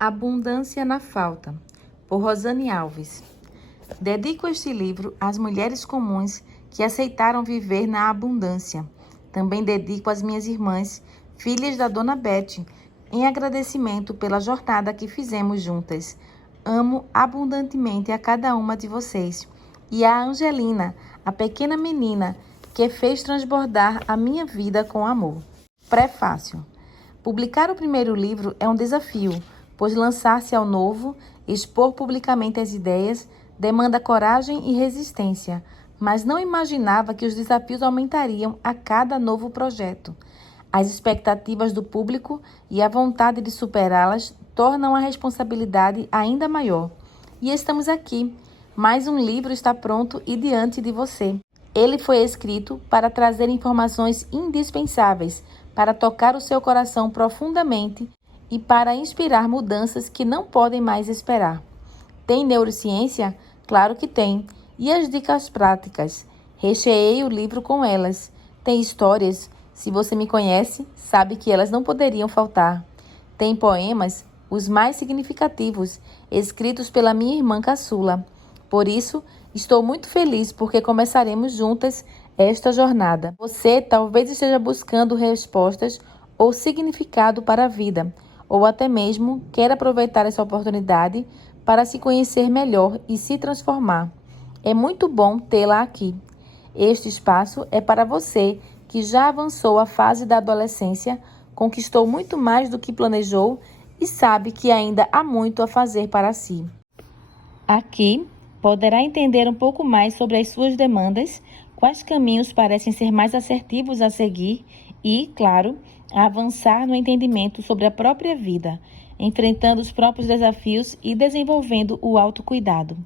Abundância na Falta, por Rosane Alves. Dedico este livro às mulheres comuns que aceitaram viver na abundância. Também dedico às minhas irmãs, filhas da Dona Bete, em agradecimento pela jornada que fizemos juntas. Amo abundantemente a cada uma de vocês. E a Angelina, a pequena menina que fez transbordar a minha vida com amor. Prefácio. Publicar o primeiro livro é um desafio, pois lançar-se ao novo, expor publicamente as ideias, demanda coragem e resistência, mas não imaginava que os desafios aumentariam a cada novo projeto. As expectativas do público e a vontade de superá-las tornam a responsabilidade ainda maior. E estamos aqui. Mais um livro está pronto e diante de você. Ele foi escrito para trazer informações indispensáveis, para tocar o seu coração profundamente e para inspirar mudanças que não podem mais esperar. Tem neurociência? Claro que tem. E as dicas práticas? Recheei o livro com elas. Tem histórias? Se você me conhece, sabe que elas não poderiam faltar. Tem poemas? Os mais significativos, escritos pela minha irmã caçula. Por isso, estou muito feliz porque começaremos juntas esta jornada. Você talvez esteja buscando respostas ou significado para a vida, ou até mesmo quer aproveitar essa oportunidade para se conhecer melhor e se transformar. É muito bom tê-la aqui. Este espaço é para você que já avançou a fase da adolescência, conquistou muito mais do que planejou e sabe que ainda há muito a fazer para si. Aqui poderá entender um pouco mais sobre as suas demandas, quais caminhos parecem ser mais assertivos a seguir e, claro, a avançar no entendimento sobre a própria vida, enfrentando os próprios desafios e desenvolvendo o autocuidado.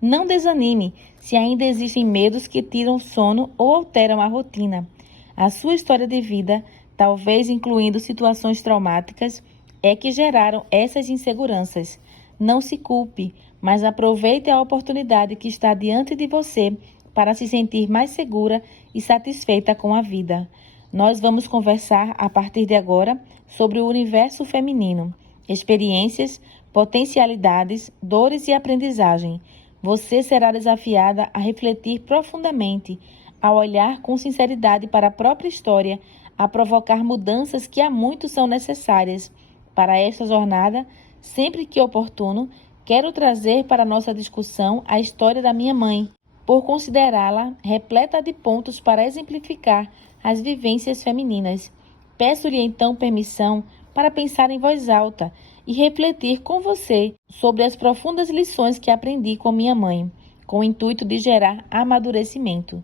Não desanime se ainda existem medos que tiram o sono ou alteram a rotina. A sua história de vida, talvez incluindo situações traumáticas, é que geraram essas inseguranças. Não se culpe, mas aproveite a oportunidade que está diante de você para se sentir mais segura e satisfeita com a vida. Nós vamos conversar a partir de agora sobre o universo feminino, experiências, potencialidades, dores e aprendizagem. Você será desafiada a refletir profundamente, a olhar com sinceridade para a própria história, a provocar mudanças que há muito são necessárias. Para esta jornada, sempre que oportuno, quero trazer para nossa discussão a história da minha mãe, por considerá-la repleta de pontos para exemplificar as vivências femininas. Peço-lhe então permissão para pensar em voz alta e refletir com você sobre as profundas lições que aprendi com minha mãe, com o intuito de gerar amadurecimento.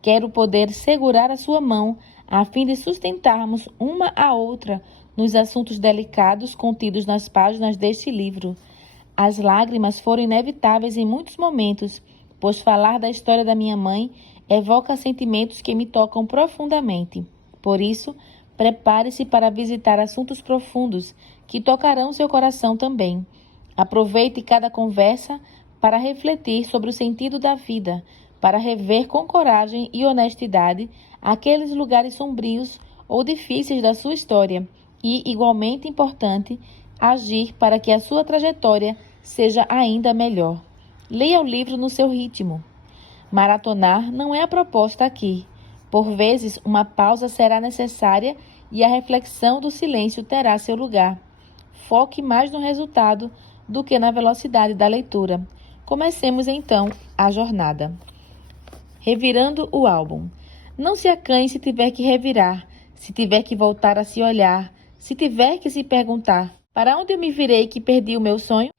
Quero poder segurar a sua mão a fim de sustentarmos uma a outra nos assuntos delicados contidos nas páginas deste livro. As lágrimas foram inevitáveis em muitos momentos, pois falar da história da minha mãe evoca sentimentos que me tocam profundamente. Por isso, prepare-se para visitar assuntos profundos que tocarão seu coração também. Aproveite cada conversa para refletir sobre o sentido da vida, para rever com coragem e honestidade aqueles lugares sombrios ou difíceis da sua história e, igualmente importante, agir para que a sua trajetória seja ainda melhor. Leia o livro no seu ritmo. Maratonar não é a proposta aqui. Por vezes, uma pausa será necessária e a reflexão do silêncio terá seu lugar. Foque mais no resultado do que na velocidade da leitura. Comecemos então a jornada. Revirando o álbum. Não se acanhe se tiver que revirar, se tiver que voltar a se olhar, se tiver que se perguntar: para onde eu me virei que perdi o meu sonho?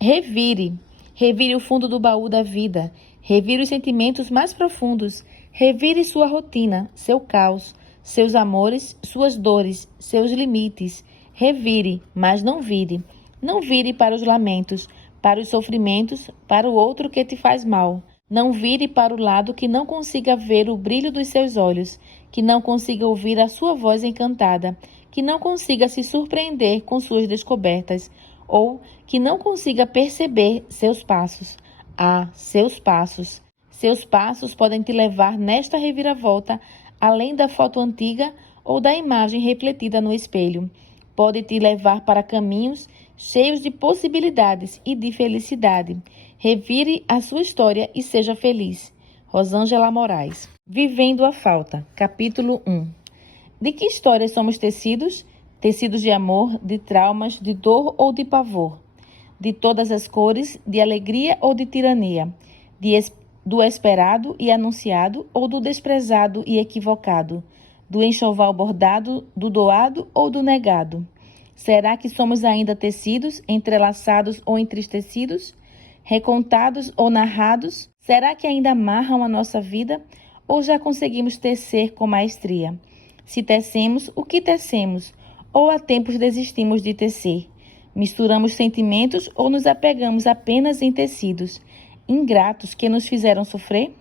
Revire. Revire o fundo do baú da vida. Revire os sentimentos mais profundos. Revire sua rotina, seu caos, seus amores, suas dores, seus limites. Revire, mas não vire. Não vire para os lamentos, para os sofrimentos, para o outro que te faz mal. Não vire para o lado que não consiga ver o brilho dos seus olhos, que não consiga ouvir a sua voz encantada, que não consiga se surpreender com suas descobertas, ou que não consiga perceber seus passos. Ah, seus passos. Seus passos podem te levar nesta reviravolta, além da foto antiga ou da imagem refletida no espelho. Pode te levar para caminhos cheios de possibilidades e de felicidade. Revire a sua história e seja feliz. Rosângela Moraes. Vivendo a Falta, capítulo 1. De que histórias somos tecidos? Tecidos de amor, de traumas, de dor ou de pavor? De todas as cores, de alegria ou de tirania? Do esperado e anunciado ou do desprezado e equivocado? Do enxoval bordado, do doado ou do negado? Será que somos ainda tecidos, entrelaçados ou entristecidos? Recontados ou narrados? Será que ainda amarram a nossa vida ou já conseguimos tecer com maestria? Se tecemos, o que tecemos? Ou há tempos desistimos de tecer? Misturamos sentimentos ou nos apegamos apenas em tecidos ingratos que nos fizeram sofrer?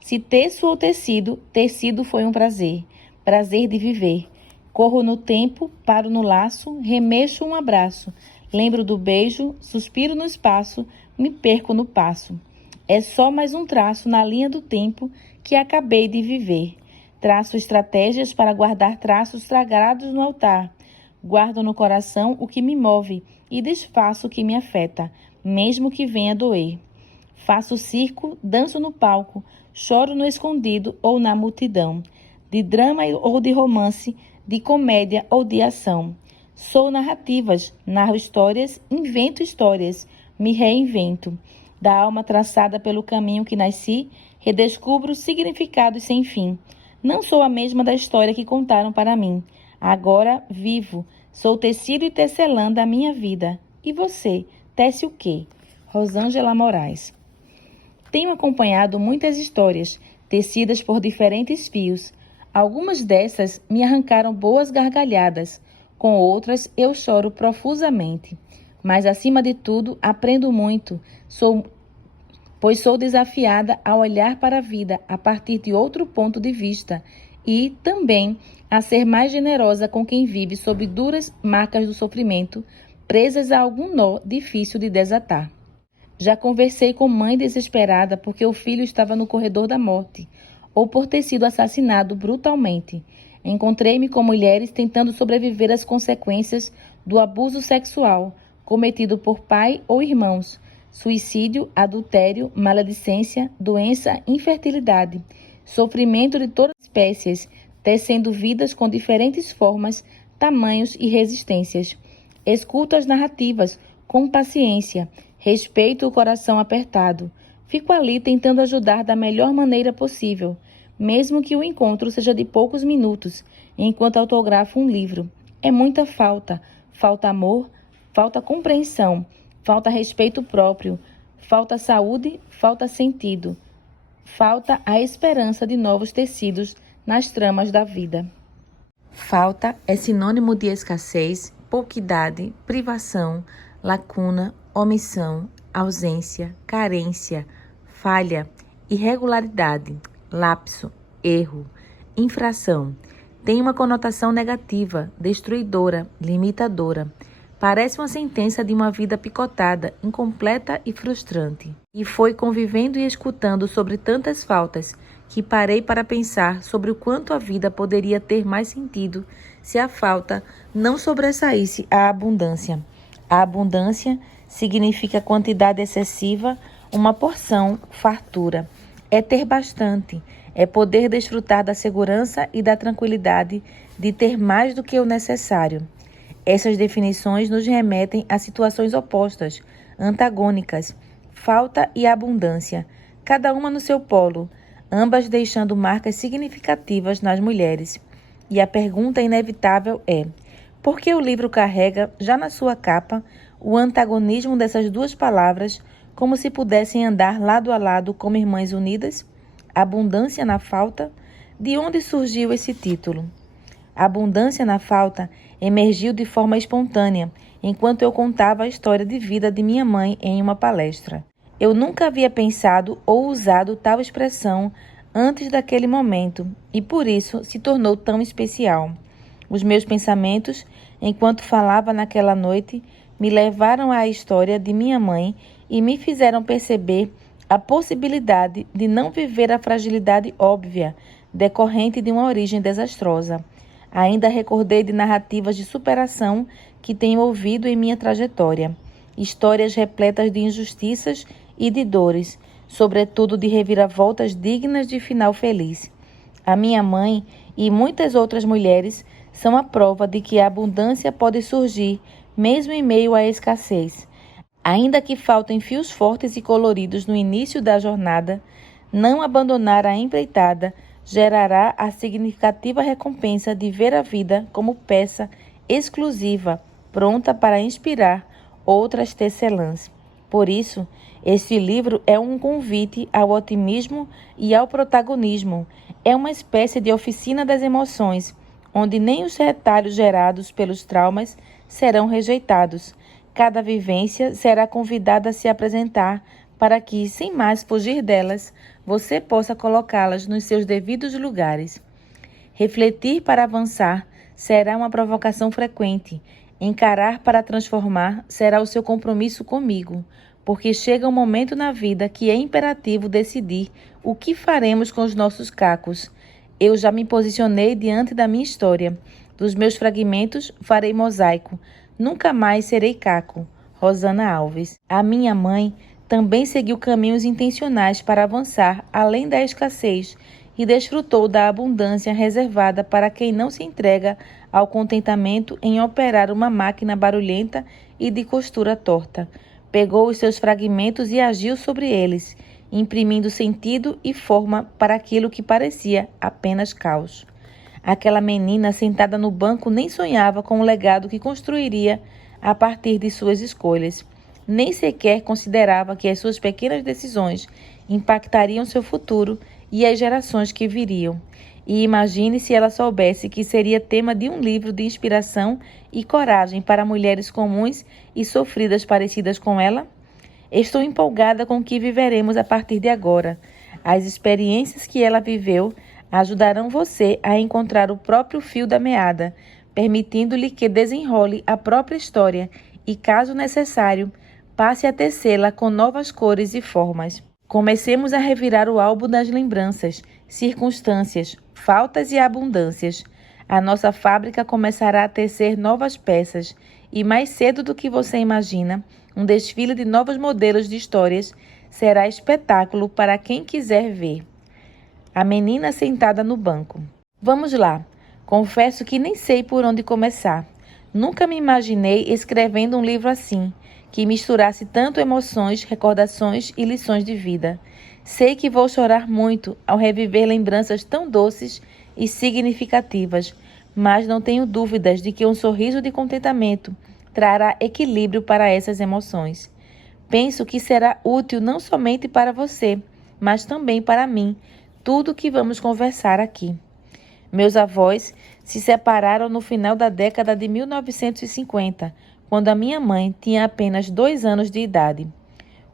Se teço ou tecido, tecido foi um prazer, prazer de viver. Corro no tempo, paro no laço, remexo um abraço, lembro do beijo, suspiro no espaço, me perco no passo. É só mais um traço na linha do tempo que acabei de viver. Traço estratégias para guardar traços sagrados no altar. Guardo no coração o que me move e desfaço o que me afeta, mesmo que venha doer. Faço circo, danço no palco, choro no escondido ou na multidão, de drama ou de romance, de comédia ou de ação. Sou narrativas, narro histórias, invento histórias, me reinvento. Da alma traçada pelo caminho que nasci, redescubro significados sem fim. Não sou a mesma da história que contaram para mim. Agora vivo, sou tecido e tecelã da minha vida. E você, tece o quê? Rosângela Moraes. Tenho acompanhado muitas histórias, tecidas por diferentes fios. Algumas dessas me arrancaram boas gargalhadas, com outras eu choro profusamente. Mas, acima de tudo, aprendo muito, pois sou desafiada a olhar para a vida a partir de outro ponto de vista e, também, a ser mais generosa com quem vive sob duras marcas do sofrimento, presas a algum nó difícil de desatar. Já conversei com mãe desesperada porque o filho estava no corredor da morte ou por ter sido assassinado brutalmente. Encontrei-me com mulheres tentando sobreviver às consequências do abuso sexual cometido por pai ou irmãos, suicídio, adultério, maledicência, doença, infertilidade, sofrimento de todas as espécies, tecendo vidas com diferentes formas, tamanhos e resistências. Escuto as narrativas com paciência, respeito o coração apertado. Fico ali tentando ajudar da melhor maneira possível, mesmo que o encontro seja de poucos minutos, enquanto autografo um livro. É muita falta. Falta amor, falta compreensão, falta respeito próprio, falta saúde, falta sentido. Falta a esperança de novos tecidos nas tramas da vida. Falta é sinônimo de escassez, pouquidade, privação, lacuna, omissão, ausência, carência, falha, irregularidade, lapso, erro, infração. Tem uma conotação negativa, destruidora, limitadora. Parece uma sentença de uma vida picotada, incompleta e frustrante. E foi convivendo e escutando sobre tantas faltas que parei para pensar sobre o quanto a vida poderia ter mais sentido se a falta não sobressaísse a abundância. A abundância significa quantidade excessiva, uma porção, fartura. É ter bastante, é poder desfrutar da segurança e da tranquilidade de ter mais do que o necessário. Essas definições nos remetem a situações opostas, antagônicas, falta e abundância, cada uma no seu polo, ambas deixando marcas significativas nas mulheres. E a pergunta inevitável é: por que o livro carrega, já na sua capa, o antagonismo dessas duas palavras, como se pudessem andar lado a lado como irmãs unidas? Abundância na falta? De onde surgiu esse título? Abundância na falta emergiu de forma espontânea, enquanto eu contava a história de vida de minha mãe em uma palestra. Eu nunca havia pensado ou usado tal expressão antes daquele momento, e por isso se tornou tão especial. Os meus pensamentos, enquanto falava naquela noite, me levaram à história de minha mãe e me fizeram perceber a possibilidade de não viver a fragilidade óbvia decorrente de uma origem desastrosa. Ainda recordei de narrativas de superação que tenho ouvido em minha trajetória. Histórias repletas de injustiças e de dores, sobretudo de reviravoltas dignas de final feliz. A minha mãe e muitas outras mulheres são a prova de que a abundância pode surgir mesmo em meio à escassez. Ainda que faltem fios fortes e coloridos no início da jornada, não abandonar a empreitada gerará a significativa recompensa de ver a vida como peça exclusiva, pronta para inspirar outras tecelãs. Por isso, este livro é um convite ao otimismo e ao protagonismo. É uma espécie de oficina das emoções, onde nem os retalhos gerados pelos traumas serão rejeitados. Cada vivência será convidada a se apresentar para que, sem mais fugir delas, você possa colocá-las nos seus devidos lugares. Refletir para avançar será uma provocação frequente. Encarar para transformar será o seu compromisso comigo, porque chega um momento na vida que é imperativo decidir o que faremos com os nossos cacos. Eu já me posicionei diante da minha história. Dos meus fragmentos farei mosaico. Nunca mais serei caco. Rosana Alves. A minha mãe também seguiu caminhos intencionais para avançar além da escassez e desfrutou da abundância reservada para quem não se entrega ao contentamento em operar uma máquina barulhenta e de costura torta. Pegou os seus fragmentos e agiu sobre eles, imprimindo sentido e forma para aquilo que parecia apenas caos. Aquela menina sentada no banco nem sonhava com o legado que construiria a partir de suas escolhas. Nem sequer considerava que as suas pequenas decisões impactariam seu futuro e as gerações que viriam. E imagine se ela soubesse que seria tema de um livro de inspiração e coragem para mulheres comuns e sofridas parecidas com ela. Estou empolgada com o que viveremos a partir de agora. As experiências que ela viveu ajudarão você a encontrar o próprio fio da meada, permitindo-lhe que desenrole a própria história e, caso necessário, passe a tecê-la com novas cores e formas. Comecemos a revirar o álbum das lembranças, circunstâncias, faltas e abundâncias. A nossa fábrica começará a tecer novas peças e, mais cedo do que você imagina, um desfile de novos modelos de histórias será espetáculo para quem quiser ver. A menina sentada no banco. Vamos lá. Confesso que nem sei por onde começar. Nunca me imaginei escrevendo um livro assim, que misturasse tanto emoções, recordações e lições de vida. Sei que vou chorar muito ao reviver lembranças tão doces e significativas, mas não tenho dúvidas de que um sorriso de contentamento trará equilíbrio para essas emoções. Penso que será útil não somente para você, mas também para mim, tudo o que vamos conversar aqui. Meus avós se separaram no final da década de 1950, quando a minha mãe tinha apenas 2 anos de idade.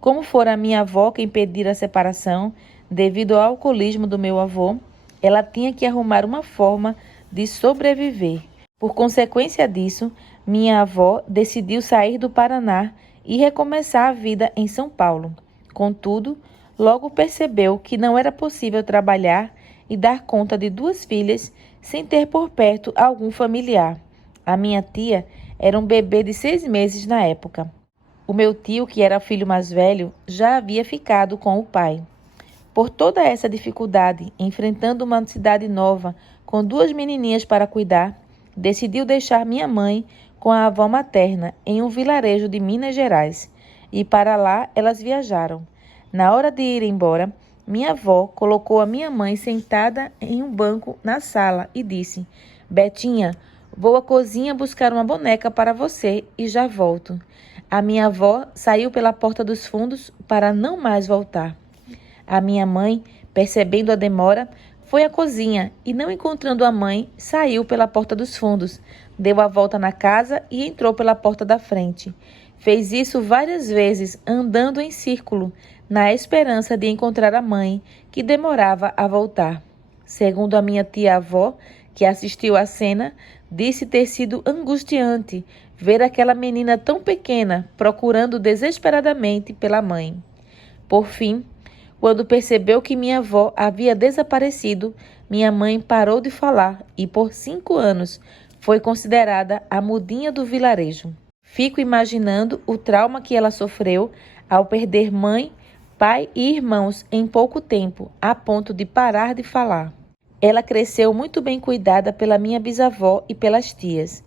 Como fora a minha avó quem pedira a separação, devido ao alcoolismo do meu avô, ela tinha que arrumar uma forma de sobreviver. Por consequência disso, minha avó decidiu sair do Paraná e recomeçar a vida em São Paulo. Contudo, logo percebeu que não era possível trabalhar e dar conta de 2 filhas sem ter por perto algum familiar. A minha tia era um bebê de 6 meses na época. O meu tio, que era o filho mais velho, já havia ficado com o pai. Por toda essa dificuldade, enfrentando uma cidade nova, com 2 menininhas para cuidar, decidiu deixar minha mãe com a avó materna em um vilarejo de Minas Gerais. E para lá elas viajaram. Na hora de ir embora, minha avó colocou a minha mãe sentada em um banco na sala e disse: "Betinha, vou à cozinha buscar uma boneca para você e já volto." A minha avó saiu pela porta dos fundos para não mais voltar. A minha mãe, percebendo a demora, foi à cozinha e, não encontrando a mãe, saiu pela porta dos fundos, deu a volta na casa e entrou pela porta da frente. Fez isso várias vezes, andando em círculo, na esperança de encontrar a mãe, que demorava a voltar. Segundo a minha tia-avó, que assistiu à cena, disse ter sido angustiante ver aquela menina tão pequena procurando desesperadamente pela mãe. Por fim, quando percebeu que minha avó havia desaparecido, minha mãe parou de falar e, por 5 anos, Foi considerada a mudinha do vilarejo. Fico imaginando o trauma que ela sofreu ao perder mãe, pai e irmãos em pouco tempo, a ponto de parar de falar. Ela cresceu muito bem cuidada pela minha bisavó e pelas tias.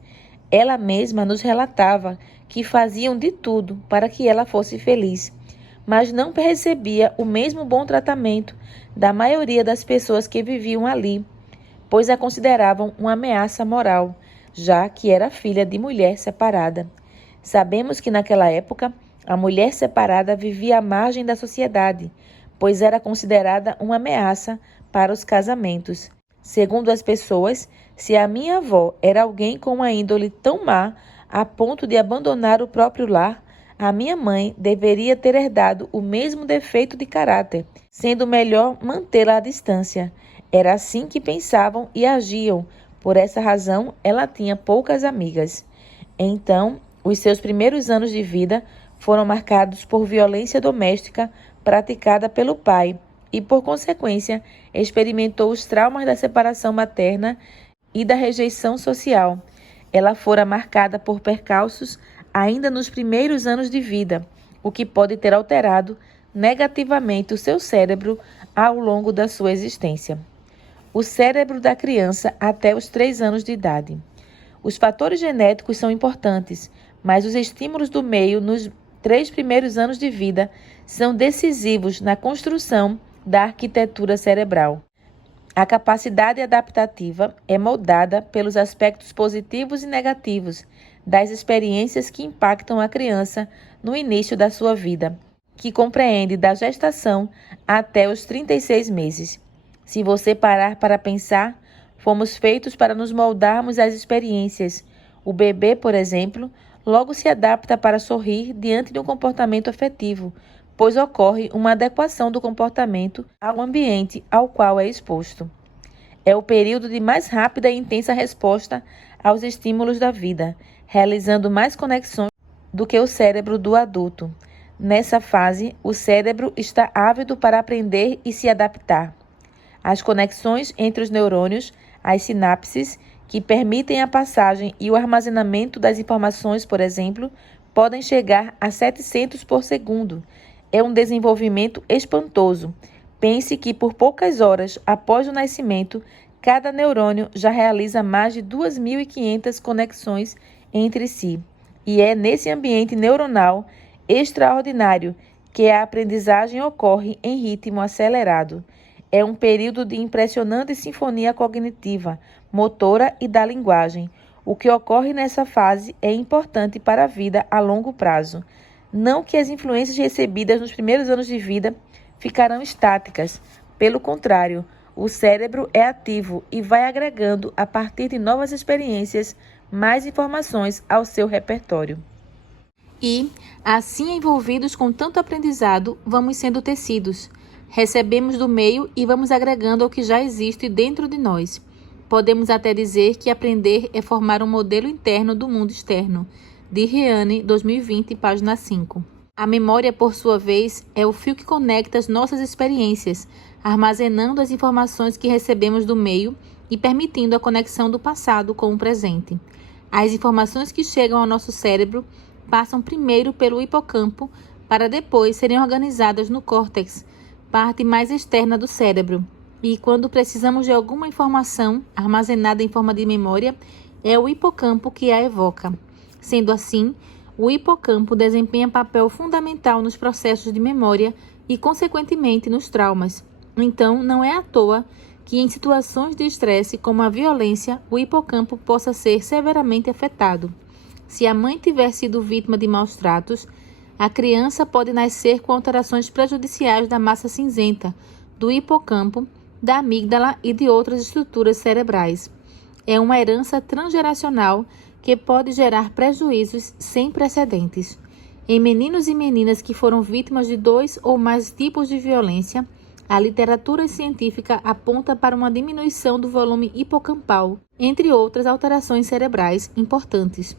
Ela mesma nos relatava que faziam de tudo para que ela fosse feliz, mas não recebia o mesmo bom tratamento da maioria das pessoas que viviam ali, pois a consideravam uma ameaça moral, já que era filha de mulher separada. Sabemos que naquela época a mulher separada vivia à margem da sociedade, pois era considerada uma ameaça para os casamentos. Segundo as pessoas, se a minha avó era alguém com uma índole tão má a ponto de abandonar o próprio lar, a minha mãe deveria ter herdado o mesmo defeito de caráter, sendo melhor mantê-la à distância. Era assim que pensavam e agiam. Por essa razão, ela tinha poucas amigas. Então, os seus primeiros anos de vida foram marcados por violência doméstica praticada pelo pai e, por consequência, experimentou os traumas da separação materna e da rejeição social. Ela fora marcada por percalços ainda nos primeiros anos de vida, o que pode ter alterado negativamente o seu cérebro ao longo da sua existência. O cérebro da criança até os 3 anos de idade. Os fatores genéticos são importantes, mas os estímulos do meio nos 3 primeiros anos de vida são decisivos na construção da arquitetura cerebral. A capacidade adaptativa é moldada pelos aspectos positivos e negativos das experiências que impactam a criança no início da sua vida, que compreende da gestação até os 36 meses. Se você parar para pensar, fomos feitos para nos moldarmos às experiências. O bebê, por exemplo, logo se adapta para sorrir diante de um comportamento afetivo, pois ocorre uma adequação do comportamento ao ambiente ao qual é exposto. É o período de mais rápida e intensa resposta aos estímulos da vida, realizando mais conexões do que o cérebro do adulto. Nessa fase, o cérebro está ávido para aprender e se adaptar. As conexões entre os neurônios, as sinapses, que permitem a passagem e o armazenamento das informações, por exemplo, podem chegar a 700 por segundo. É um desenvolvimento espantoso. Pense que por poucas horas após o nascimento, cada neurônio já realiza mais de 2.500 conexões entre si. E é nesse ambiente neuronal extraordinário que a aprendizagem ocorre em ritmo acelerado. É um período de impressionante sinfonia cognitiva, motora e da linguagem. O que ocorre nessa fase é importante para a vida a longo prazo. Não que as influências recebidas nos primeiros anos de vida ficarão estáticas. Pelo contrário, o cérebro é ativo e vai agregando, a partir de novas experiências, mais informações ao seu repertório. E, assim envolvidos com tanto aprendizado, vamos sendo tecidos. Recebemos do meio e vamos agregando ao que já existe dentro de nós. Podemos até dizer que aprender é formar um modelo interno do mundo externo. De Reane, 2020, página 5. A memória, por sua vez, é o fio que conecta as nossas experiências, armazenando as informações que recebemos do meio e permitindo a conexão do passado com o presente. As informações que chegam ao nosso cérebro passam primeiro pelo hipocampo para depois serem organizadas no córtex, parte mais externa do cérebro. E quando precisamos de alguma informação armazenada em forma de memória, é o hipocampo que a evoca. Sendo assim, o hipocampo desempenha papel fundamental nos processos de memória e, consequentemente, nos traumas. Então, não é à toa que em situações de estresse como a violência, o hipocampo possa ser severamente afetado. Se a mãe tiver sido vítima de maus tratos, a criança pode nascer com alterações prejudiciais da massa cinzenta, do hipocampo, da amígdala e de outras estruturas cerebrais. É uma herança transgeracional que pode gerar prejuízos sem precedentes. Em meninos e meninas que foram vítimas de 2 ou mais tipos de violência, a literatura científica aponta para uma diminuição do volume hipocampal, entre outras alterações cerebrais importantes.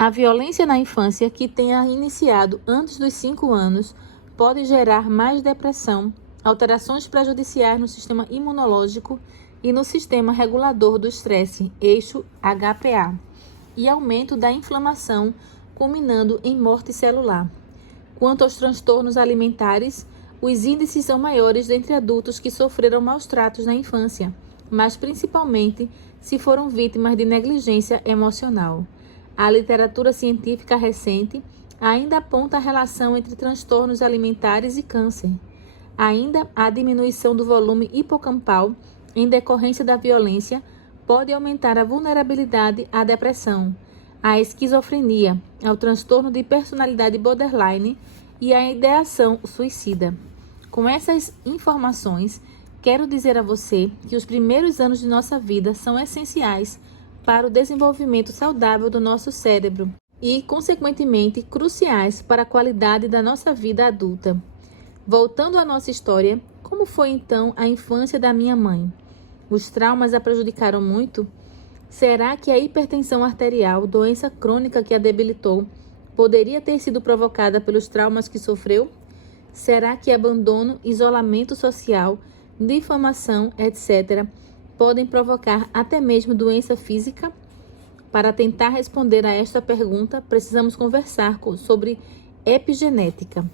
A violência na infância, que tenha iniciado antes dos 5 anos, pode gerar mais depressão, alterações prejudiciais no sistema imunológico e no sistema regulador do estresse, eixo HPA, e aumento da inflamação, culminando em morte celular. Quanto aos transtornos alimentares, os índices são maiores entre adultos que sofreram maus tratos na infância, mas principalmente se foram vítimas de negligência emocional. A literatura científica recente ainda aponta a relação entre transtornos alimentares e câncer. Ainda, a diminuição do volume hipocampal em decorrência da violência pode aumentar a vulnerabilidade à depressão, à esquizofrenia, ao transtorno de personalidade borderline e à ideação suicida. Com essas informações, quero dizer a você que os primeiros anos de nossa vida são essenciais para o desenvolvimento saudável do nosso cérebro e, consequentemente, cruciais para a qualidade da nossa vida adulta. Voltando à nossa história, como foi então a infância da minha mãe? Os traumas a prejudicaram muito? Será que a hipertensão arterial, doença crônica que a debilitou, poderia ter sido provocada pelos traumas que sofreu? Será que abandono, isolamento social, difamação, etc., podem provocar até mesmo doença física? Para tentar responder a esta pergunta, precisamos conversar sobre epigenética.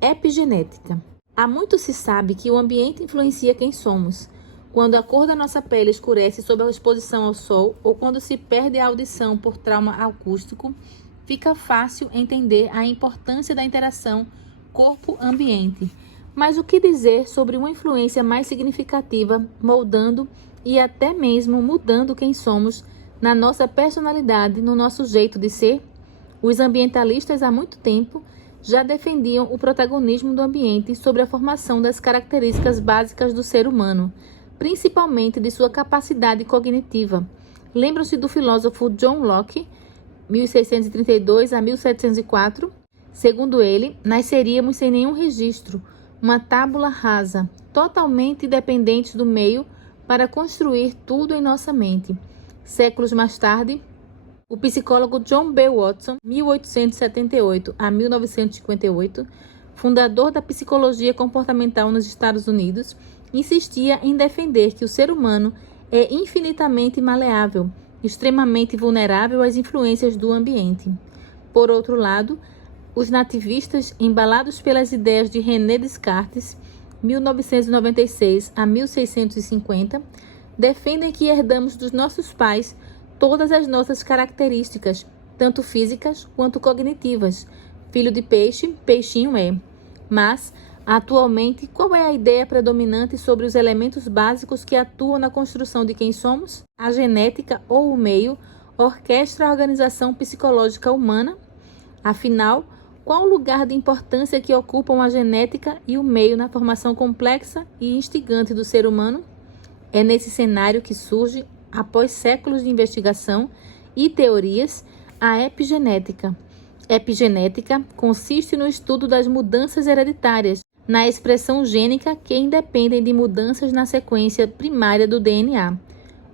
Epigenética. Há muito se sabe que o ambiente influencia quem somos. Quando a cor da nossa pele escurece sob a exposição ao sol ou quando se perde a audição por trauma acústico, fica fácil entender a importância da interação corpo-ambiente. Mas o que dizer sobre uma influência mais significativa, moldando e até mesmo mudando quem somos na nossa personalidade, no nosso jeito de ser? Os ambientalistas há muito tempo já defendiam o protagonismo do ambiente sobre a formação das características básicas do ser humano, principalmente de sua capacidade cognitiva. Lembram-se do filósofo John Locke, 1632 a 1704? Segundo ele, nasceríamos sem nenhum registro, uma tábula rasa, totalmente dependentes do meio para construir tudo em nossa mente. Séculos mais tarde, o psicólogo John B. Watson, 1878 a 1958, fundador da psicologia comportamental nos Estados Unidos, insistia em defender que o ser humano é infinitamente maleável, extremamente vulnerável às influências do ambiente. Por outro lado, os nativistas, embalados pelas ideias de René Descartes, 1996 a 1650, defendem que herdamos dos nossos pais todas as nossas características, tanto físicas quanto cognitivas. Filho de peixe, peixinho é. Mas, atualmente, qual é a ideia predominante sobre os elementos básicos que atuam na construção de quem somos? A genética ou o meio orquestra a organização psicológica humana? Afinal, qual o lugar de importância que ocupam a genética e o meio na formação complexa e instigante do ser humano? É nesse cenário que surge, após séculos de investigação e teorias, a epigenética. Epigenética consiste no estudo das mudanças hereditárias na expressão gênica que independem de mudanças na sequência primária do DNA.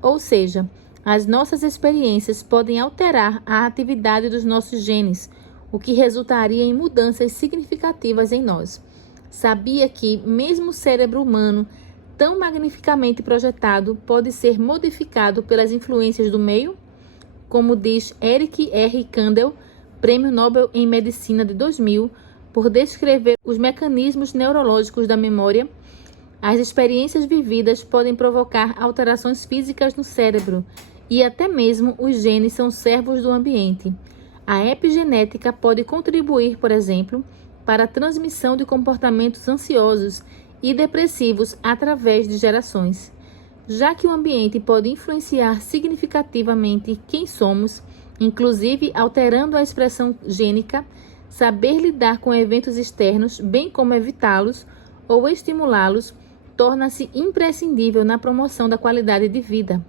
Ou seja, as nossas experiências podem alterar a atividade dos nossos genes, o que resultaria em mudanças significativas em nós. Sabia que, mesmo o cérebro humano, tão magnificamente projetado, pode ser modificado pelas influências do meio? Como diz Eric R. Kandel, Prêmio Nobel em Medicina de 2000, por descrever os mecanismos neurológicos da memória, as experiências vividas podem provocar alterações físicas no cérebro e até mesmo os genes são servos do ambiente. A epigenética pode contribuir, por exemplo, para a transmissão de comportamentos ansiosos e depressivos através de gerações. Já que o ambiente pode influenciar significativamente quem somos, inclusive alterando a expressão gênica, saber lidar com eventos externos, bem como evitá-los ou estimulá-los, torna-se imprescindível na promoção da qualidade de vida.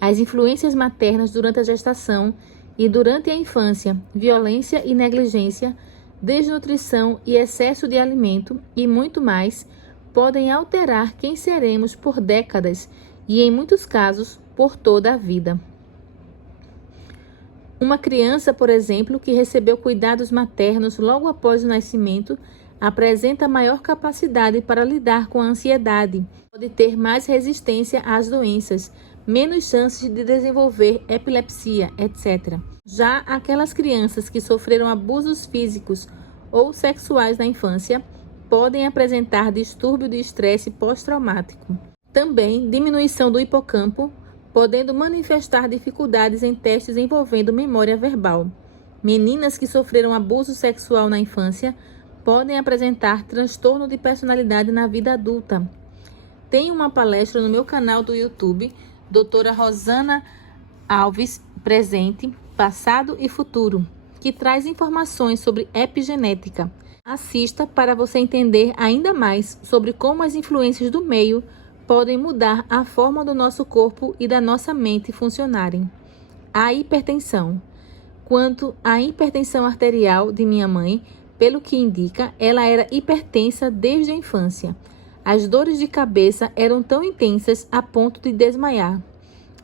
As influências maternas durante a gestação e durante a infância, violência e negligência, desnutrição e excesso de alimento e muito mais, podem alterar quem seremos por décadas e, em muitos casos, por toda a vida. Uma criança, por exemplo, que recebeu cuidados maternos logo após o nascimento, apresenta maior capacidade para lidar com a ansiedade, pode ter mais resistência às doenças, menos chances de desenvolver epilepsia, etc. Já aquelas crianças que sofreram abusos físicos ou sexuais na infância podem apresentar distúrbio de estresse pós-traumático. Também diminuição do hipocampo, podendo manifestar dificuldades em testes envolvendo memória verbal. Meninas que sofreram abuso sexual na infância podem apresentar transtorno de personalidade na vida adulta. Tem uma palestra no meu canal do YouTube, doutora Rosana Alves, Presente, Passado e Futuro, que traz informações sobre epigenética. Assista para você entender ainda mais sobre como as influências do meio podem mudar a forma do nosso corpo e da nossa mente funcionarem. A hipertensão. Quanto à hipertensão arterial de minha mãe, pelo que indica, ela era hipertensa desde a infância. As dores de cabeça eram tão intensas a ponto de desmaiar.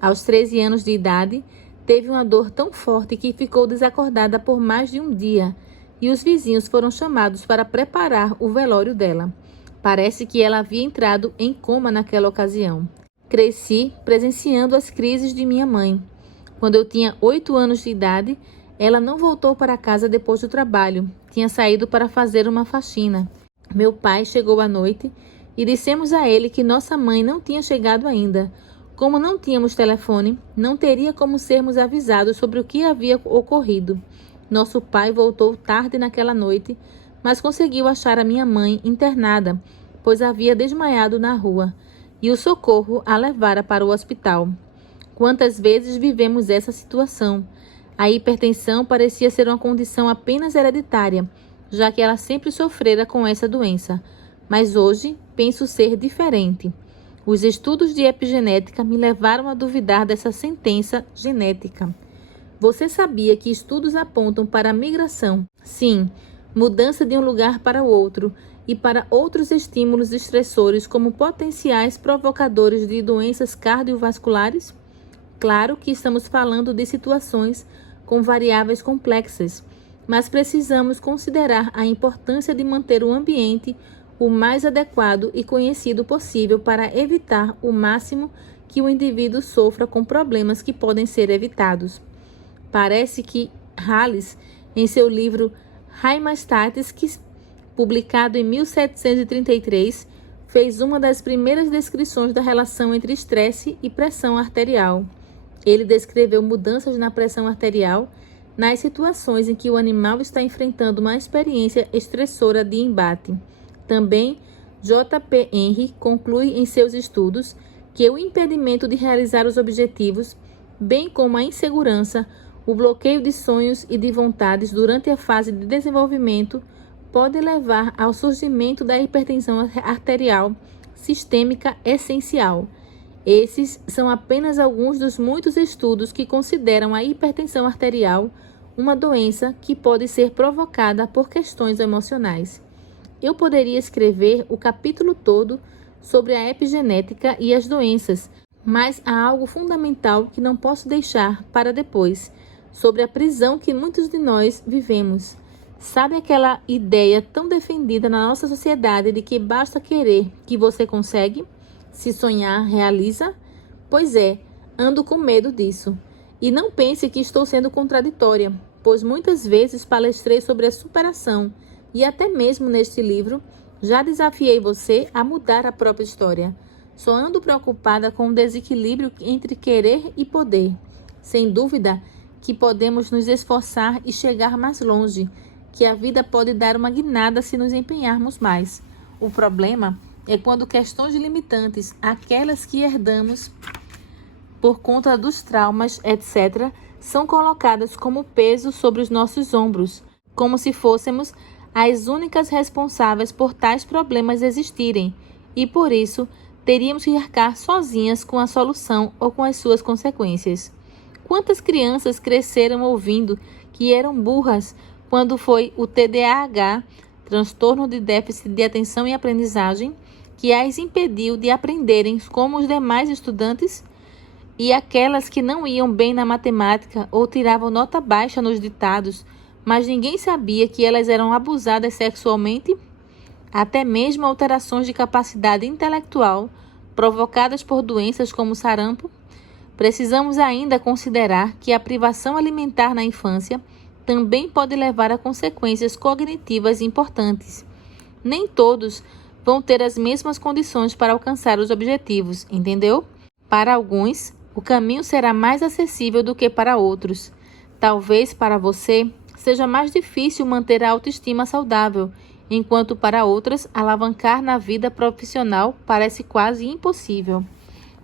Aos 13 anos de idade, teve uma dor tão forte que ficou desacordada por mais de um dia, e os vizinhos foram chamados para preparar o velório dela. Parece que ela havia entrado em coma naquela ocasião. Cresci presenciando as crises de minha mãe. Quando eu tinha 8 anos de idade, ela não voltou para casa depois do trabalho. Tinha saído para fazer uma faxina. Meu pai chegou à noite e dissemos a ele que nossa mãe não tinha chegado ainda. Como não tínhamos telefone, não teria como sermos avisados sobre o que havia ocorrido. Nosso pai voltou tarde naquela noite, mas conseguiu achar a minha mãe internada, pois havia desmaiado na rua, e o socorro a levara para o hospital. Quantas vezes vivemos essa situação? A hipertensão parecia ser uma condição apenas hereditária, já que ela sempre sofrera com essa doença. Mas hoje penso ser diferente. Os estudos de epigenética me levaram a duvidar dessa sentença genética. Você sabia que estudos apontam para a migração? Sim, mudança de um lugar para o outro e para outros estímulos estressores como potenciais provocadores de doenças cardiovasculares? Claro que estamos falando de situações com variáveis complexas, mas precisamos considerar a importância de manter o ambiente o mais adequado e conhecido possível para evitar o máximo que o indivíduo sofra com problemas que podem ser evitados. Parece que Hallis, em seu livro Heimastatics, publicado em 1733, fez uma das primeiras descrições da relação entre estresse e pressão arterial. Ele descreveu mudanças na pressão arterial nas situações em que o animal está enfrentando uma experiência estressora de embate. Também, J.P. Henry conclui em seus estudos que o impedimento de realizar os objetivos, bem como a insegurança, o bloqueio de sonhos e de vontades durante a fase de desenvolvimento, pode levar ao surgimento da hipertensão arterial sistêmica essencial. Esses são apenas alguns dos muitos estudos que consideram a hipertensão arterial uma doença que pode ser provocada por questões emocionais. Eu poderia escrever o capítulo todo sobre a epigenética e as doenças, mas há algo fundamental que não posso deixar para depois, sobre a prisão que muitos de nós vivemos. Sabe aquela ideia tão defendida na nossa sociedade de que basta querer que você consegue? Se sonhar, realiza? Pois é, ando com medo disso. E não pense que estou sendo contraditória, pois muitas vezes palestrei sobre a superação e até mesmo neste livro já desafiei você a mudar a própria história. Só ando preocupada com o desequilíbrio entre querer e poder. Sem dúvida que podemos nos esforçar e chegar mais longe, que a vida pode dar uma guinada se nos empenharmos mais. O problema é quando questões limitantes, aquelas que herdamos por conta dos traumas, etc., são colocadas como peso sobre os nossos ombros, como se fôssemos as únicas responsáveis por tais problemas existirem, e por isso teríamos que arcar sozinhas com a solução ou com as suas consequências. Quantas crianças cresceram ouvindo que eram burras quando foi o TDAH, transtorno de déficit de atenção e aprendizagem, que as impediu de aprenderem como os demais estudantes, e aquelas que não iam bem na matemática ou tiravam nota baixa nos ditados, mas ninguém sabia que elas eram abusadas sexualmente? até mesmo alterações de capacidade intelectual provocadas por doenças como sarampo. Precisamos ainda considerar que a privação alimentar na infância também pode levar a consequências cognitivas importantes. Nem todos vão ter as mesmas condições para alcançar os objetivos, entendeu? Para alguns, o caminho será mais acessível do que para outros. Talvez para você seja mais difícil manter a autoestima saudável, enquanto para outras, alavancar na vida profissional parece quase impossível.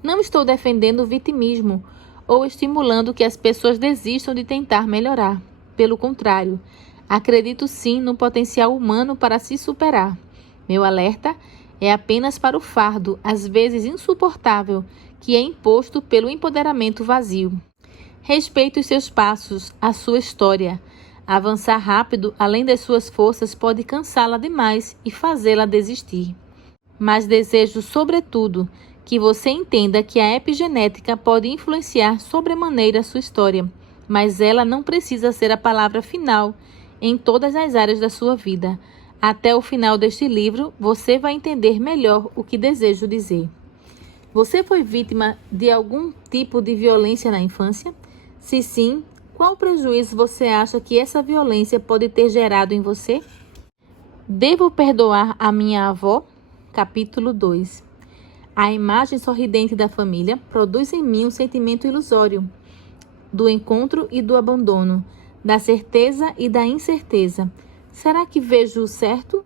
Não estou defendendo o vitimismo ou estimulando que as pessoas desistam de tentar melhorar. Pelo contrário, acredito sim no potencial humano para se superar. Meu alerta é apenas para o fardo, às vezes insuportável, que é imposto pelo empoderamento vazio. Respeite os seus passos, a sua história. Avançar rápido, além das suas forças, pode cansá-la demais e fazê-la desistir. Mas desejo, sobretudo, que você entenda que a epigenética pode influenciar sobremaneira a sua história, mas ela não precisa ser a palavra final em todas as áreas da sua vida. Até o final deste livro, você vai entender melhor o que desejo dizer. Você foi vítima de algum tipo de violência na infância? Se sim, qual prejuízo você acha que essa violência pode ter gerado em você? Devo perdoar a minha avó? Capítulo 2. A imagem sorridente da família produz em mim um sentimento ilusório do encontro e do abandono, da certeza e da incerteza. Será que vejo o certo?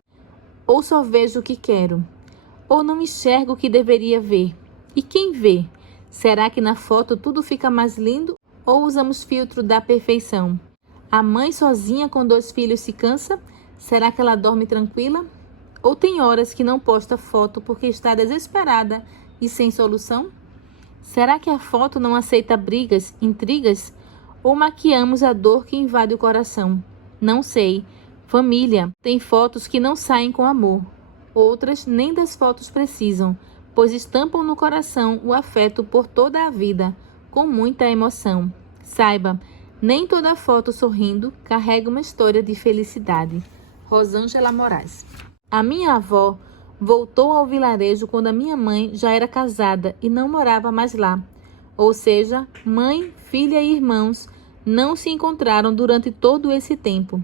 Ou só vejo o que quero? Ou não enxergo o que deveria ver? E quem vê? Será que na foto tudo fica mais lindo? Ou usamos filtro da perfeição? A mãe sozinha com 2 filhos se cansa? Será que ela dorme tranquila? Ou tem horas que não posta foto porque está desesperada e sem solução? Será que a foto não aceita brigas, intrigas? Ou maquiamos a dor que invade o coração? Não sei. Família. Tem fotos que não saem com amor. Outras nem das fotos precisam, pois estampam no coração o afeto por toda a vida, com muita emoção. Saiba, nem toda foto sorrindo carrega uma história de felicidade. Rosângela Moraes. A minha avó voltou ao vilarejo quando a minha mãe já era casada e não morava mais lá. Ou seja, mãe, filha e irmãos não se encontraram durante todo esse tempo.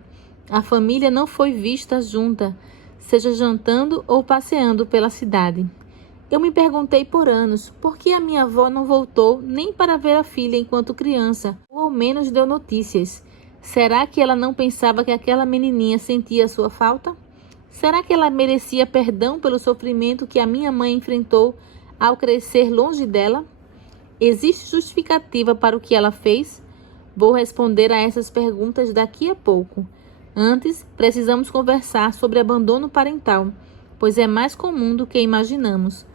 A família não foi vista junta, seja jantando ou passeando pela cidade. Eu me perguntei por anos por que a minha avó não voltou nem para ver a filha enquanto criança, ou ao menos deu notícias. Será que ela não pensava que aquela menininha sentia sua falta? Será que ela merecia perdão pelo sofrimento que a minha mãe enfrentou ao crescer longe dela? Existe justificativa para o que ela fez? Vou responder a essas perguntas daqui a pouco. Antes, precisamos conversar sobre abandono parental, pois é mais comum do que imaginamos.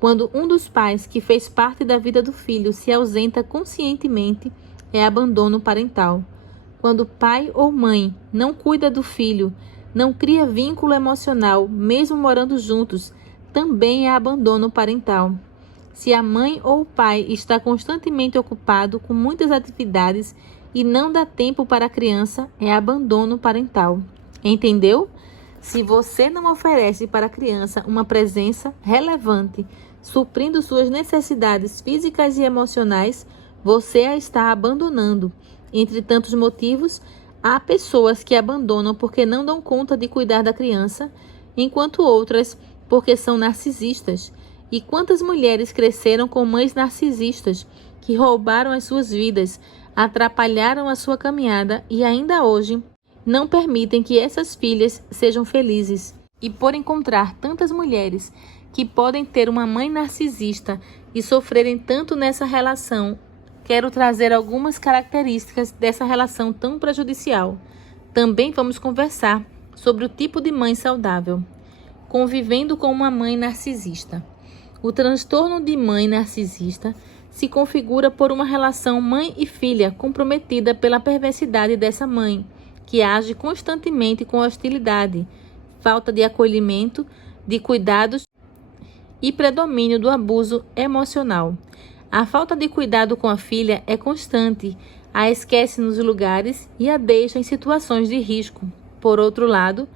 Quando um dos pais que fez parte da vida do filho se ausenta conscientemente, é abandono parental. Quando pai ou mãe não cuida do filho, não cria vínculo emocional, mesmo morando juntos, também é abandono parental. Se a mãe ou o pai está constantemente ocupado com muitas atividades e não dá tempo para a criança, é abandono parental. Entendeu? Se você não oferece para a criança uma presença relevante, suprindo suas necessidades físicas e emocionais, você a está abandonando. Entre tantos motivos, há pessoas que abandonam porque não dão conta de cuidar da criança, enquanto outras porque são narcisistas. E quantas mulheres cresceram com mães narcisistas que roubaram as suas vidas, atrapalharam a sua caminhada e ainda hoje não permitem que essas filhas sejam felizes. E por encontrar tantas mulheres que podem ter uma mãe narcisista e sofrerem tanto nessa relação, quero trazer algumas características dessa relação tão prejudicial. Também vamos conversar sobre o tipo de mãe saudável. Convivendo com uma mãe narcisista. O transtorno de mãe narcisista se configura por uma relação mãe e filha comprometida pela perversidade dessa mãe, que age constantemente com hostilidade, falta de acolhimento, de cuidados e predomínio do abuso emocional. A falta de cuidado com a filha é constante, a esquece nos lugares e a deixa em situações de risco. Por outro lado,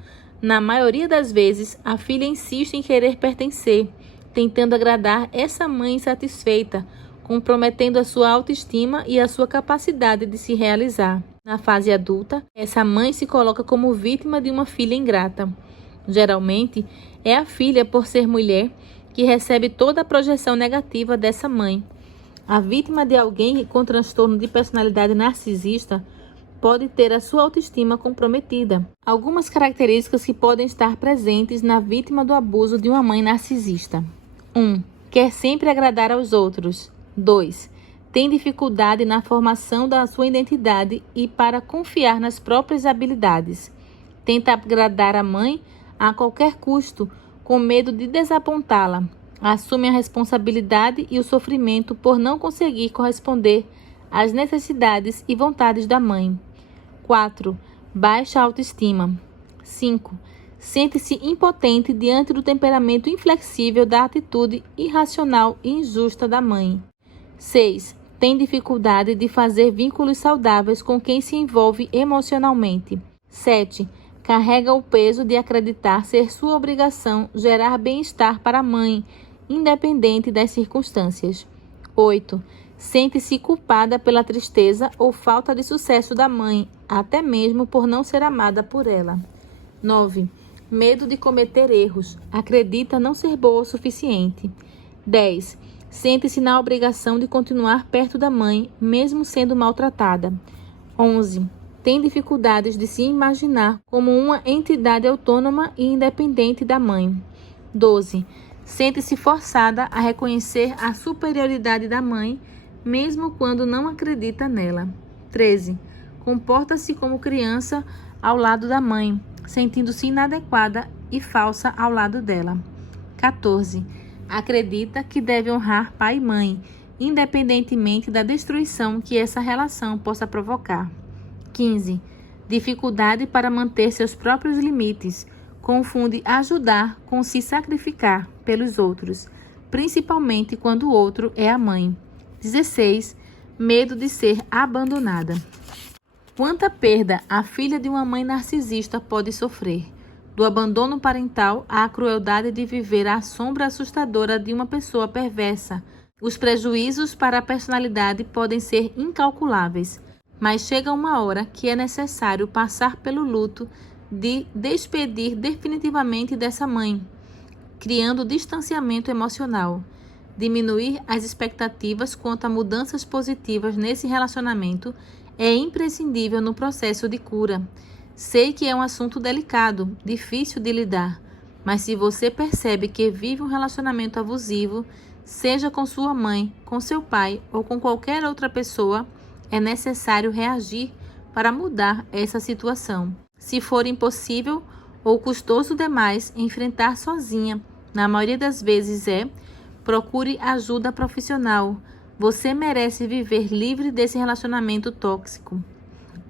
Na maioria das vezes, a filha insiste em querer pertencer, tentando agradar essa mãe insatisfeita, comprometendo a sua autoestima e a sua capacidade de se realizar. Na fase adulta, essa mãe se coloca como vítima de uma filha ingrata. Geralmente, é a filha, por ser mulher, que recebe toda a projeção negativa dessa mãe. A vítima de alguém com transtorno de personalidade narcisista pode ter a sua autoestima comprometida. Algumas características que podem estar presentes na vítima do abuso de uma mãe narcisista. 1. Quer sempre agradar aos outros. 2. Tem dificuldade na formação da sua identidade e para confiar nas próprias habilidades. Tenta agradar a mãe a qualquer custo, com medo de desapontá-la. Assume a responsabilidade e o sofrimento por não conseguir corresponder às necessidades e vontades da mãe. 4. Baixa autoestima. 5. Sente-se impotente diante do temperamento inflexível da atitude irracional e injusta da mãe. 6. Tem dificuldade de fazer vínculos saudáveis com quem se envolve emocionalmente. 7. Carrega o peso de acreditar ser sua obrigação gerar bem-estar para a mãe, independente das circunstâncias. 8. Sente-se culpada pela tristeza ou falta de sucesso da mãe, até mesmo por não ser amada por ela. 9. Medo de cometer erros. Acredita não ser boa o suficiente. 10. Sente-se na obrigação de continuar perto da mãe, mesmo sendo maltratada. 11. Tem dificuldades de se imaginar como uma entidade autônoma e independente da mãe. 12. Sente-se forçada a reconhecer a superioridade da mãe, mesmo quando não acredita nela. 13. Comporta-se como criança ao lado da mãe, sentindo-se inadequada e falsa ao lado dela. 14. Acredita que deve honrar pai e mãe, independentemente da destruição que essa relação possa provocar. 15. Dificuldade para manter seus próprios limites. Confunde ajudar com se sacrificar pelos outros, principalmente quando o outro é a mãe. 16. Medo de ser abandonada. Quanta perda a filha de uma mãe narcisista pode sofrer? Do abandono parental à crueldade de viver à sombra assustadora de uma pessoa perversa. Os prejuízos para a personalidade podem ser incalculáveis, mas chega uma hora que é necessário passar pelo luto de despedir definitivamente dessa mãe, criando distanciamento emocional. Diminuir as expectativas quanto a mudanças positivas nesse relacionamento é imprescindível no processo de cura. Sei que é um assunto delicado, difícil de lidar, mas se você percebe que vive um relacionamento abusivo, seja com sua mãe, com seu pai ou com qualquer outra pessoa, é necessário reagir para mudar essa situação. Se for impossível ou custoso demais enfrentar sozinha, na maioria das vezes procure ajuda profissional. Você merece viver livre desse relacionamento tóxico.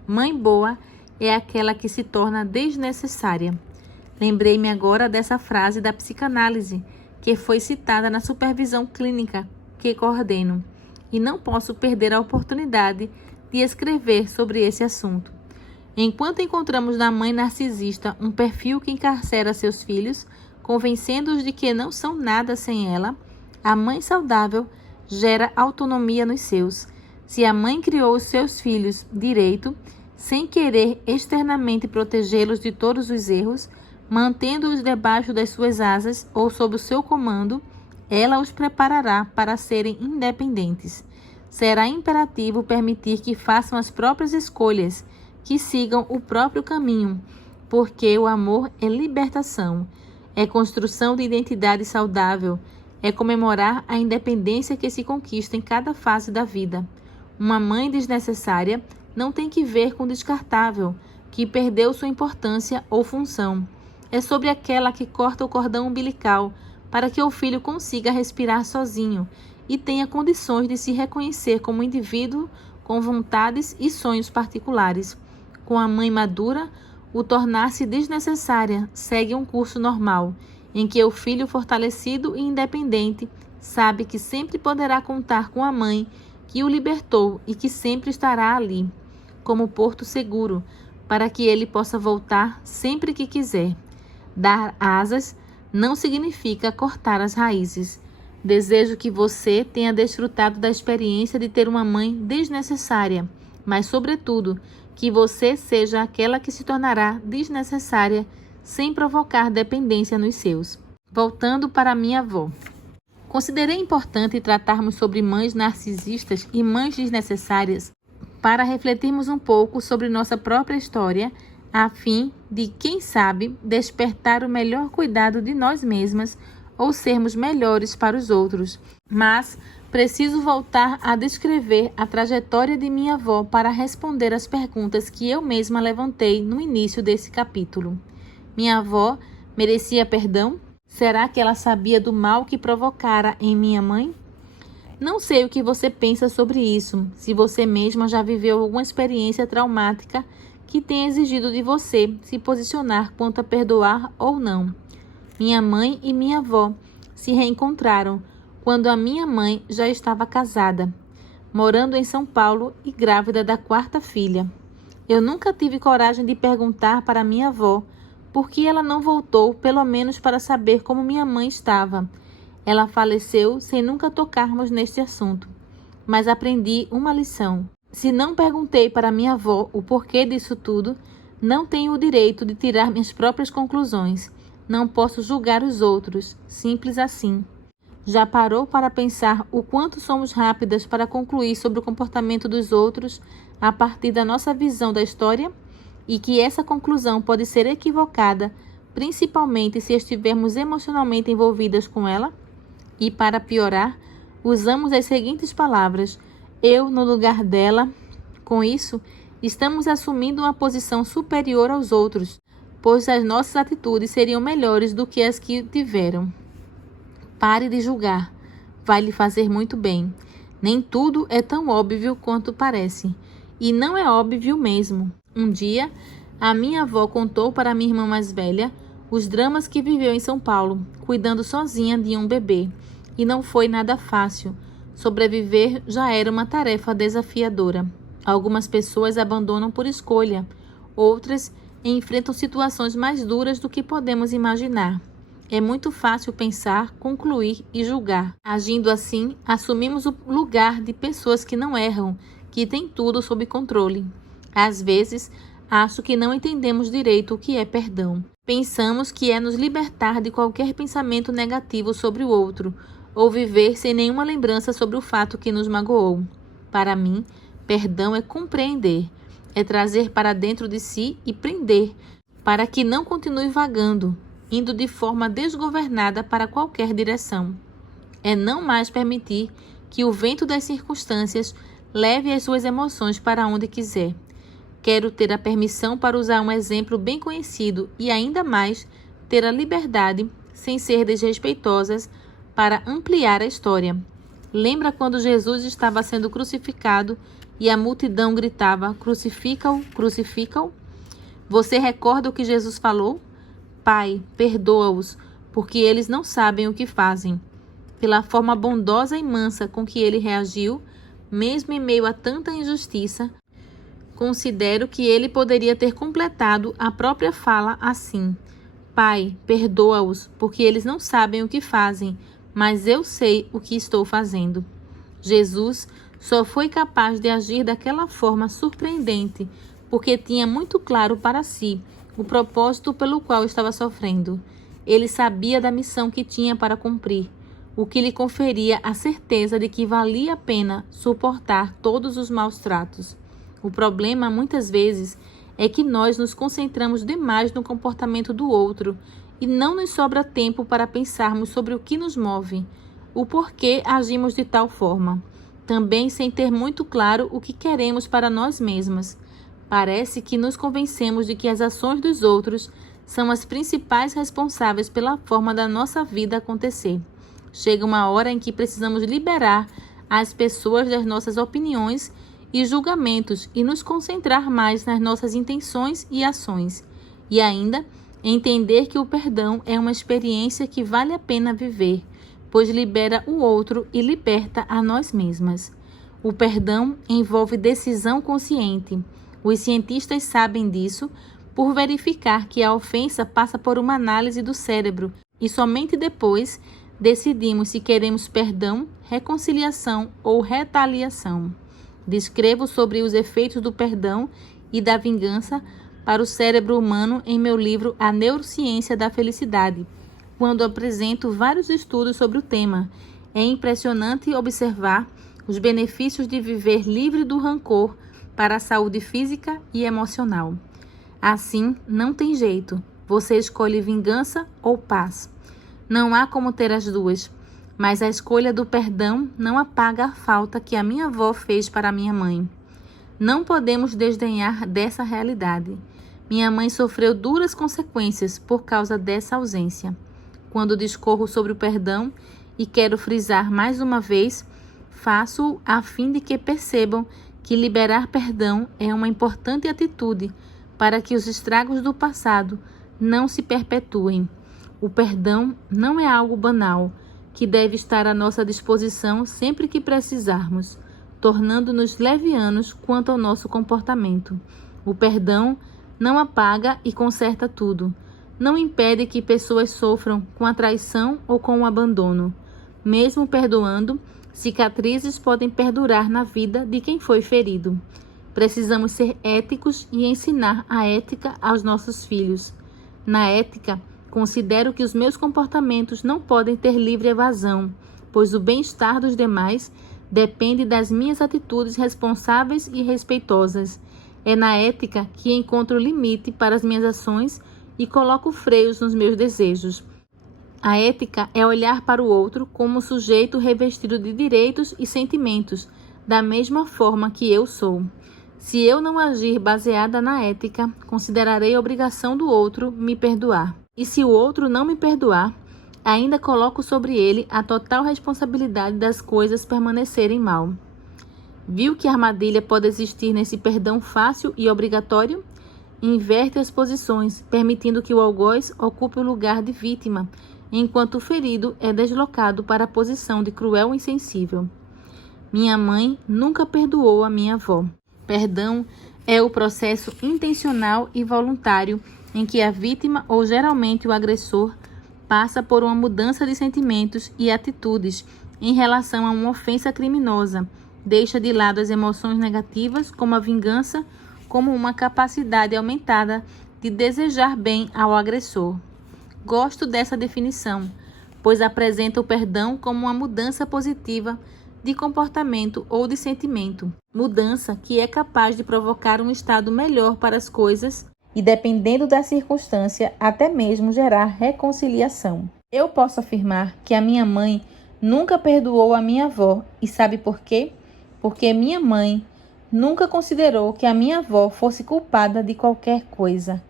Mãe boa é aquela que se torna desnecessária. Lembrei-me agora dessa frase da psicanálise, que foi citada na supervisão clínica que coordeno, e não posso perder a oportunidade de escrever sobre esse assunto. Enquanto encontramos na mãe narcisista um perfil que encarcera seus filhos, convencendo-os de que não são nada sem ela, a mãe saudável gera autonomia nos seus. Se a mãe criou os seus filhos direito, sem querer externamente protegê-los de todos os erros, mantendo-os debaixo das suas asas ou sob o seu comando, ela os preparará para serem independentes. Será imperativo permitir que façam as próprias escolhas, que sigam o próprio caminho, porque o amor é libertação, é construção de identidade saudável, é comemorar a independência que se conquista em cada fase da vida. Uma mãe desnecessária não tem que ver com descartável, que perdeu sua importância ou função. É sobre aquela que corta o cordão umbilical para que o filho consiga respirar sozinho e tenha condições de se reconhecer como indivíduo com vontades e sonhos particulares. Com a mãe madura, o tornar-se desnecessária segue um curso normal, em que o filho fortalecido e independente sabe que sempre poderá contar com a mãe que o libertou e que sempre estará ali, como porto seguro, para que ele possa voltar sempre que quiser. Dar asas não significa cortar as raízes. Desejo que você tenha desfrutado da experiência de ter uma mãe desnecessária, mas, sobretudo, que você seja aquela que se tornará desnecessária sem provocar dependência nos seus. Voltando para minha avó. Considerei importante tratarmos sobre mães narcisistas e mães desnecessárias para refletirmos um pouco sobre nossa própria história, a fim de, quem sabe, despertar o melhor cuidado de nós mesmas ou sermos melhores para os outros. Mas preciso voltar a descrever a trajetória de minha avó para responder às perguntas que eu mesma levantei no início desse capítulo. Minha avó merecia perdão? Será que ela sabia do mal que provocara em minha mãe? Não sei o que você pensa sobre isso, se você mesma já viveu alguma experiência traumática que tenha exigido de você se posicionar quanto a perdoar ou não. Minha mãe e minha avó se reencontraram quando a minha mãe já estava casada, morando em São Paulo e grávida da 4ª filha. Eu nunca tive coragem de perguntar para minha avó por que ela não voltou, pelo menos para saber como minha mãe estava. Ela faleceu sem nunca tocarmos neste assunto, mas aprendi uma lição. Se não perguntei para minha avó o porquê disso tudo, não tenho o direito de tirar minhas próprias conclusões. Não posso julgar os outros, simples assim. Já parou para pensar o quanto somos rápidas para concluir sobre o comportamento dos outros a partir da nossa visão da história? E que essa conclusão pode ser equivocada, principalmente se estivermos emocionalmente envolvidas com ela? E para piorar, usamos as seguintes palavras: eu no lugar dela. Com isso, estamos assumindo uma posição superior aos outros, pois as nossas atitudes seriam melhores do que as que tiveram. Pare de julgar. Vai lhe fazer muito bem. Nem tudo é tão óbvio quanto parece. E não é óbvio mesmo. Um dia, a minha avó contou para minha irmã mais velha os dramas que viveu em São Paulo, cuidando sozinha de um bebê. E não foi nada fácil. Sobreviver já era uma tarefa desafiadora. Algumas pessoas abandonam por escolha, outras enfrentam situações mais duras do que podemos imaginar. É muito fácil pensar, concluir e julgar. Agindo assim, assumimos o lugar de pessoas que não erram, que têm tudo sob controle. Às vezes, acho que não entendemos direito o que é perdão. Pensamos que é nos libertar de qualquer pensamento negativo sobre o outro, ou viver sem nenhuma lembrança sobre o fato que nos magoou. Para mim, perdão é compreender, é trazer para dentro de si e prender, para que não continue vagando, indo de forma desgovernada para qualquer direção. É não mais permitir que o vento das circunstâncias leve as suas emoções para onde quiser. Quero ter a permissão para usar um exemplo bem conhecido e ainda mais ter a liberdade, sem ser desrespeitosas, para ampliar a história. Lembra quando Jesus estava sendo crucificado e a multidão gritava: "Crucifica-o, crucifica-o"? Você recorda o que Jesus falou? Pai, perdoa-os, porque eles não sabem o que fazem. Pela forma bondosa e mansa com que ele reagiu, mesmo em meio a tanta injustiça, considero que ele poderia ter completado a própria fala assim: Pai, perdoa-os, porque eles não sabem o que fazem, mas eu sei o que estou fazendo. Jesus só foi capaz de agir daquela forma surpreendente, porque tinha muito claro para si o propósito pelo qual estava sofrendo. Ele sabia da missão que tinha para cumprir, o que lhe conferia a certeza de que valia a pena suportar todos os maus tratos. O problema, muitas vezes, é que nós nos concentramos demais no comportamento do outro e não nos sobra tempo para pensarmos sobre o que nos move, o porquê agimos de tal forma, também sem ter muito claro o que queremos para nós mesmas. Parece que nos convencemos de que as ações dos outros são as principais responsáveis pela forma da nossa vida acontecer. Chega uma hora em que precisamos liberar as pessoas das nossas opiniões e julgamentos e nos concentrar mais nas nossas intenções e ações. E ainda, entender que o perdão é uma experiência que vale a pena viver, pois libera o outro e liberta a nós mesmas. O perdão envolve decisão consciente. Os cientistas sabem disso por verificar que a ofensa passa por uma análise do cérebro e somente depois decidimos se queremos perdão, reconciliação ou retaliação. Descrevo sobre os efeitos do perdão e da vingança para o cérebro humano em meu livro A Neurociência da Felicidade, quando apresento vários estudos sobre o tema. É impressionante observar os benefícios de viver livre do rancor para a saúde física e emocional. Assim, não tem jeito. Você escolhe vingança ou paz. Não há como ter as duas, mas a escolha do perdão não apaga a falta que a minha avó fez para a minha mãe. Não podemos desdenhar dessa realidade. Minha mãe sofreu duras consequências por causa dessa ausência. Quando discorro sobre o perdão, e quero frisar mais uma vez, faço-o a fim de que percebam que liberar perdão é uma importante atitude para que os estragos do passado não se perpetuem. O perdão não é algo banal, que deve estar à nossa disposição sempre que precisarmos, tornando-nos levianos quanto ao nosso comportamento. O perdão não apaga e conserta tudo. Não impede que pessoas sofram com a traição ou com o abandono. Mesmo perdoando, cicatrizes podem perdurar na vida de quem foi ferido. Precisamos ser éticos e ensinar a ética aos nossos filhos. Na ética, considero que os meus comportamentos não podem ter livre evasão, pois o bem-estar dos demais depende das minhas atitudes responsáveis e respeitosas. É na ética que encontro limite para as minhas ações e coloco freios nos meus desejos. A ética é olhar para o outro como sujeito revestido de direitos e sentimentos, da mesma forma que eu sou. Se eu não agir baseada na ética, considerarei obrigação do outro me perdoar. E se o outro não me perdoar, ainda coloco sobre ele a total responsabilidade das coisas permanecerem mal. Viu que armadilha pode existir nesse perdão fácil e obrigatório? Inverte as posições, permitindo que o algoz ocupe o lugar de vítima, enquanto o ferido é deslocado para a posição de cruel insensível. Minha mãe nunca perdoou a minha avó. Perdão é o processo intencional e voluntário em que a vítima, ou geralmente o agressor, passa por uma mudança de sentimentos e atitudes em relação a uma ofensa criminosa, deixa de lado as emoções negativas, como a vingança, como uma capacidade aumentada de desejar bem ao agressor. Gosto dessa definição, pois apresenta o perdão como uma mudança positiva de comportamento ou de sentimento. Mudança que é capaz de provocar um estado melhor para as coisas e, dependendo da circunstância, até mesmo gerar reconciliação. Eu posso afirmar que a minha mãe nunca perdoou a minha avó. E sabe por quê? Porque minha mãe nunca considerou que a minha avó fosse culpada de qualquer coisa.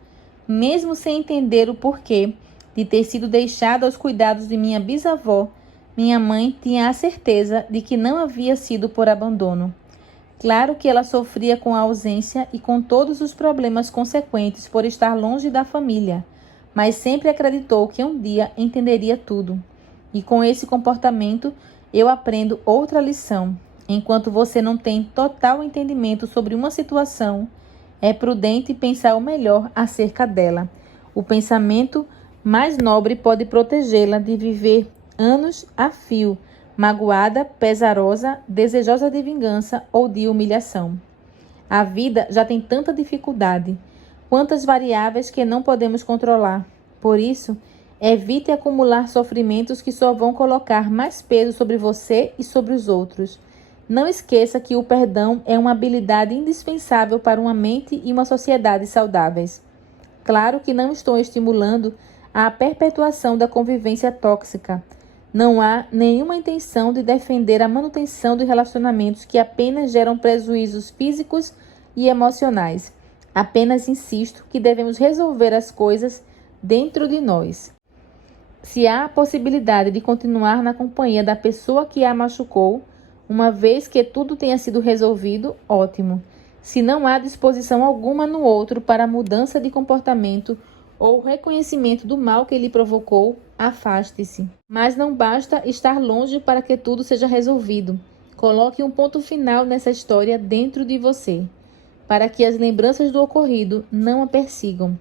Mesmo sem entender o porquê de ter sido deixada aos cuidados de minha bisavó, minha mãe tinha a certeza de que não havia sido por abandono. Claro que ela sofria com a ausência e com todos os problemas consequentes por estar longe da família, mas sempre acreditou que um dia entenderia tudo. E com esse comportamento, eu aprendo outra lição. Enquanto você não tem total entendimento sobre uma situação, é prudente pensar o melhor acerca dela. O pensamento mais nobre pode protegê-la de viver anos a fio, magoada, pesarosa, desejosa de vingança ou de humilhação. A vida já tem tanta dificuldade, quantas variáveis que não podemos controlar. Por isso, evite acumular sofrimentos que só vão colocar mais peso sobre você e sobre os outros. Não esqueça que o perdão é uma habilidade indispensável para uma mente e uma sociedade saudáveis. Claro que não estou estimulando a perpetuação da convivência tóxica. Não há nenhuma intenção de defender a manutenção de relacionamentos que apenas geram prejuízos físicos e emocionais. Apenas insisto que devemos resolver as coisas dentro de nós. Se há a possibilidade de continuar na companhia da pessoa que a machucou, uma vez que tudo tenha sido resolvido, ótimo. Se não há disposição alguma no outro para a mudança de comportamento ou reconhecimento do mal que lhe provocou, afaste-se. Mas não basta estar longe para que tudo seja resolvido. Coloque um ponto final nessa história dentro de você. para que as lembranças do ocorrido não a persigam.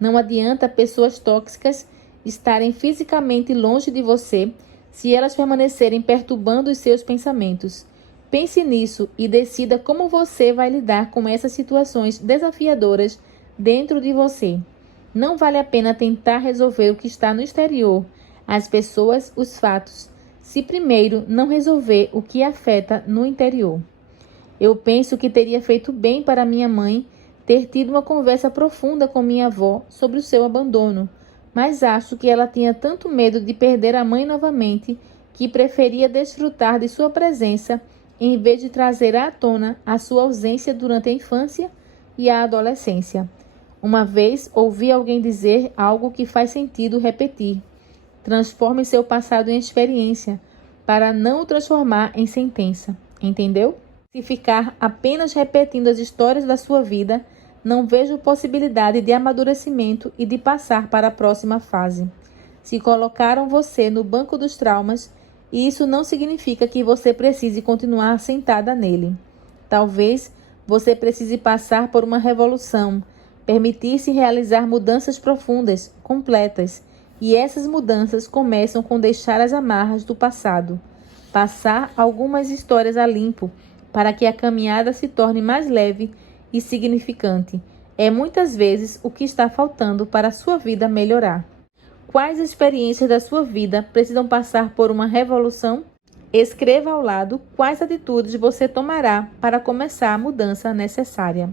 Não adianta pessoas tóxicas estarem fisicamente longe de você se elas permanecerem perturbando os seus pensamentos. Pense nisso e decida como você vai lidar com essas situações desafiadoras dentro de você. Não vale a pena tentar resolver o que está no exterior, as pessoas, os fatos, se primeiro não resolver o que afeta no interior. Eu penso que teria feito bem para minha mãe ter tido uma conversa profunda com minha avó sobre o seu abandono, mas acho que ela tinha tanto medo de perder a mãe novamente que preferia desfrutar de sua presença em vez de trazer à tona a sua ausência durante a infância e a adolescência. Uma vez ouvi alguém dizer algo que faz sentido repetir: transforme seu passado em experiência, para não o transformar em sentença. Entendeu? Se ficar apenas repetindo as histórias da sua vida, não vejo possibilidade de amadurecimento e de passar para a próxima fase. Se colocaram você no banco dos traumas, isso não significa que você precise continuar sentada nele. Talvez você precise passar por uma revolução, permitir-se realizar mudanças profundas, completas, e essas mudanças começam com deixar as amarras do passado, passar algumas histórias a limpo, para que a caminhada se torne mais leve e significante. É muitas vezes o que está faltando para a sua vida melhorar. Quais experiências da sua vida precisam passar por uma revolução? Escreva ao lado quais atitudes você tomará para começar a mudança necessária.